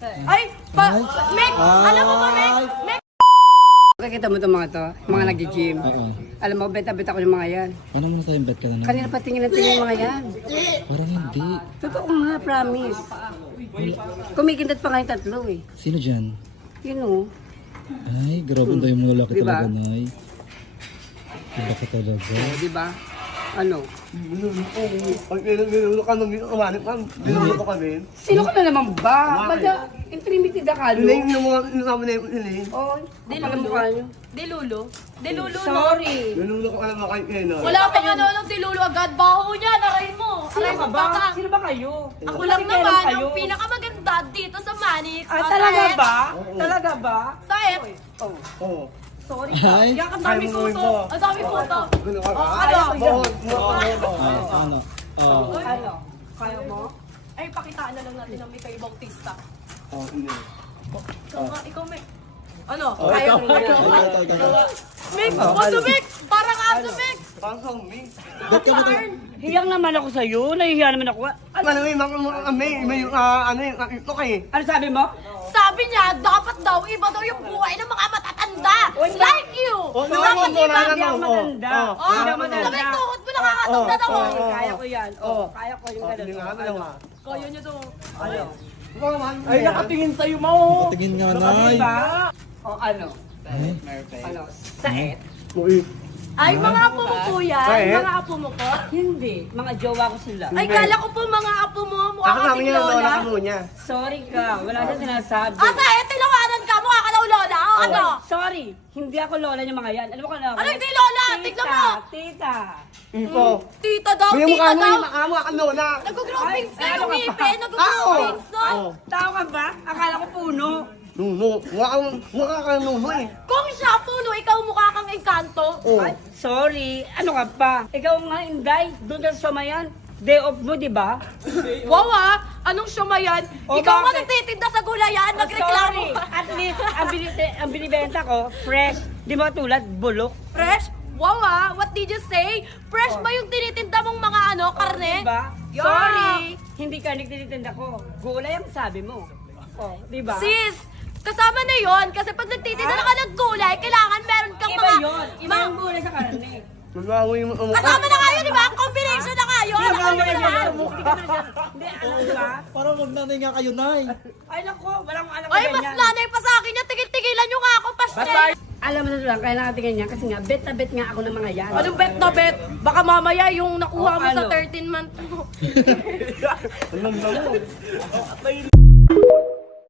Ay! Mek! Alam mo ba, Mek? Nakikita mo itong mga to, mga nag-gym. Alam mo, beta-beta ko yung mga yan. Ano mo nasabing bet ka na naman? Kanina pa tingin ng tingin yung mga yan. Parang hindi. Totoo nga, promise. Kumikindat pa nga yung tatlo eh. Sino dyan? Yun o. Ay, grabe daw yung mga lalaki Diba? talaga, Nay. Iba ka talaga. Diba? Ano? Pag nilulo ka nung umanip ka, nilulo ka kami. Sino ka na naman ba? Bada, intrimited na ka, Yun no? yung mga kasama na yun eh. Oh, kapal ang mukha niyo. Dilulo? Dilulo, no? Sorry. Nilulo ka alam mo kay Kena. Wala pa nga daw ng dilulo agad. Baho niya, aray mo. Aray mo baka. Sino ba kayo? Ako lang Kasi kailan naman kayo? ang pinakamaganda dito sa Manix. Ah, talaga ba? Talaga ba? Saet. Oh, Oo. sorry. Ay! Yak, ang dami Ay, mo puto. mo. Ang dami puto. Gulo ka. Ano? Ay, ano? Oh. Ano? Kaya mo? Ay, pakitaan na lang natin ang Mikay Bautista. Oo, hindi. Ikaw, Mek. Ano? Oh, Kaya ikaw, mo yan. ikaw. Mek, aso Mek! Parang aso Mek! Parang song me. Bet ka ba ito? Hiyang naman ako sa'yo. Nahihiya naman ako. Ano yung mga kami, may ano yung ito kay. Ano sabi mo? Sabi niya, dapat daw, iba daw yung buhay ng mga matatanda. Like you! Oh, Dapat mo, iba. Hindi ako matanda. Oh, Hindi ako matanda. sabay tuhod mo nakakatanda daw. Kaya ko yan. Oh, kaya ko yung Hindi nga, gano'n. ano nga. Kaya niya to. Ano? Ikaw naman. Ay, nakatingin sa'yo mo. Patingin nga, Nay. Diba? O ano? Ay, Ano? Saet? Uy. Ay, mga apo mo po yan. Ay, Mga apo mo po. Hindi. Mga jowa ko sila. Ay, kala ko po mga apo mo. Mukha Ako namin kasing yung lola lola. ka muna. Sorry ka. Wala siya sinasabi. Asa, tinawanan ka. Mukha ka daw lola. O ano? Sorry. Hindi ako lola ng mga yan. Alam mo ka na? Ano hindi lola? Tignan mo. Tita. Ito. Tita daw, May mukha tita mo daw. yung mukha ka lola. Nag-groupings na Ay, yung ano ka ngipin. ba? Nag-groupings, no? Oo. Tao ka ba? Akala ko puno. Nuno. Mukha ka nuno eh. Kung siya puno, ikaw mukha kang engkanto. Oo. Ay, sorry. Ano ka pa? Ikaw nga, Inday. Doon ka sa Sumayan. Day off mo, di ba? Wow ah! Anong syumayan? O, Ikaw nga bakit? nagtitinda sa gulayan, Oh, nagreklamo sorry. ka. At least, ang binibenta ko, fresh. Di mo tulad, bulok. Fresh? Wow ah! What did you say? Fresh ba yung tinitinda mong mga ano, karne? Diba? Yeah. Sorry. Hindi ka nagtitinda ko. Gulay ang sabi mo. Oh, di ba? Sis, kasama na yon kasi pag nagtitinda ka ng gulay, kailangan meron kang Iba mga... yun. Iba yung gulay sa karne. Nagwawa yung mukha. Kasama na kayo, di ba? Combination na kayo. Alam mo na yan. Hindi, alam di ba? parang magnanay nga kayo, Nay. Ay, naku, walang alam Ay, mas nanay pa sa akin yan. Tigil-tigilan nyo nga ako, pastel. Alam mo na lang, kaya nakatingin niya kasi nga, bet na bet nga ako ng mga yan. Anong bet na bet? Baka mamaya yung nakuha Oh, mo sa ano? 13 month mo. Alam mo.